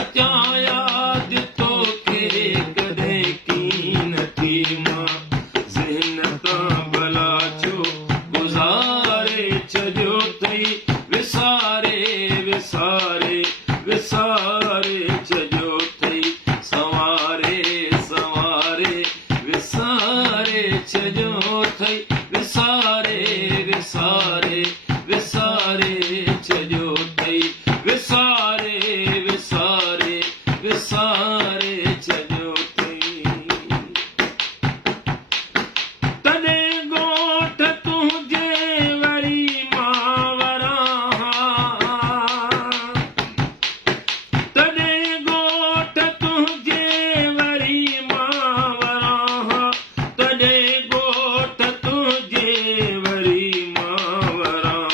याद तोखे कॾहिं कीन थी मां ज़हन तां भला छो गुज़ारे छॾियो अथई विसारे विसारे विसारे छॾियो अथई संवारे संवारे विसारे छॾियो अथई विसारे विसारे विसारे छॾियो अथई विसारे विसारे विसारे छॾियो अथई तॾहिं ॻोठ तुंहिंजे वरी मां वरां तॾहिं ॻोठ तुंहिंजे वरी मां वरां तॾहिं ॻोठ तुंहिंजे वरी मां वरां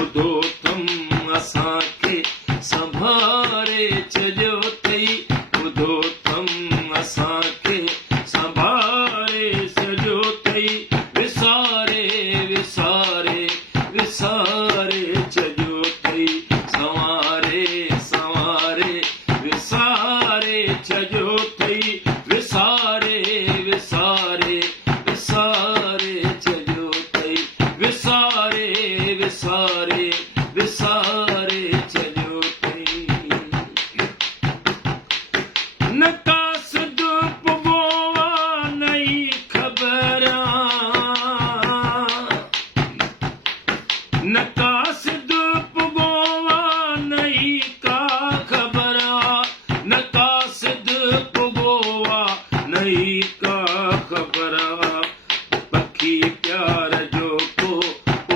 ॿुधो अथमि असांखे संभारे छॾियो अथई ॿुधो अथमि असांखे संभारे छॾियो अथई विसारे विसारे विसारे छॾियो अथई संवारे संवारे विसारे छॾियो अथई विसारे विसारे विसारे छॾियो अथई विसारे विसारे विसारे छॾियो अथई न कासिद पुॻोवा नई ख़बर न कासिद पुॻोवा नई का ख़बर न कासिद पुॻोवा नई का ख़बर पखी प्यार जो को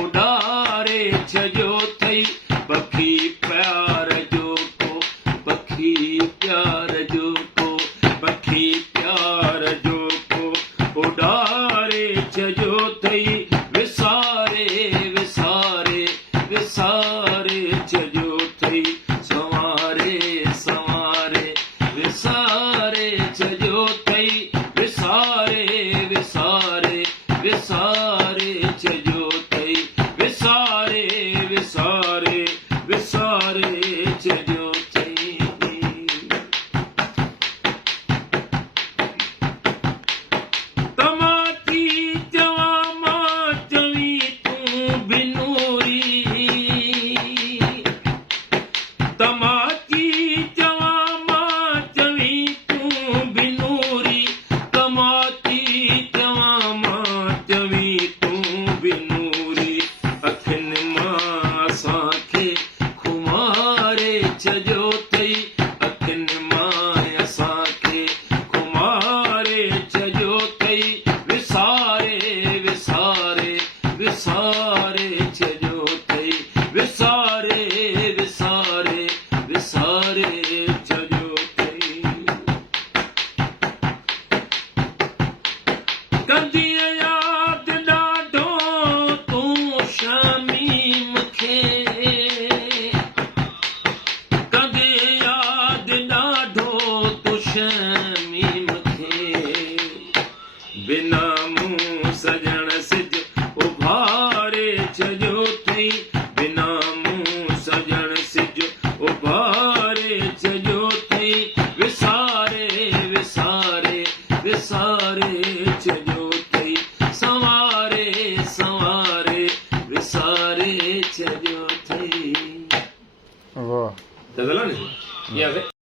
उॾारे छॾियो अथई पखी प्यार जो को पखी प्यार जो को पखी प्यार जो को उॾारे छॾियो अथई विसारे विसारे विसारे छॾियो अथई संवारे संवारे विसारे छॾियो अथई विसारे विसारे विसारे छॾियो अथई विसारे विसारे विसारे छॾियो अथई तमाची चवां मां चवी तूं बिनूरी तमाची चवां मां चवी तूं बिनूरी तमाची चवां मां चवी तूं बिनूरी अखियुनि मां असांखे खुमारे छॾियो अथई अखियुनि मां असांखे खुमारे छॾियो अथई विसारे विसारे विसारे छॾियो अथई विसारे विसारे विसारे छॾियो अथई कंदीअ यादि ॾाढो तूं शमीम खे कंदीअ यादि ॾाढो तूं शमीम खे बिना मूं सजण सिज उभारे छॾियो अथई बिना मूं सजण सिज उभारे छॾियो अथई विसारे विसारे विसारे छॾियो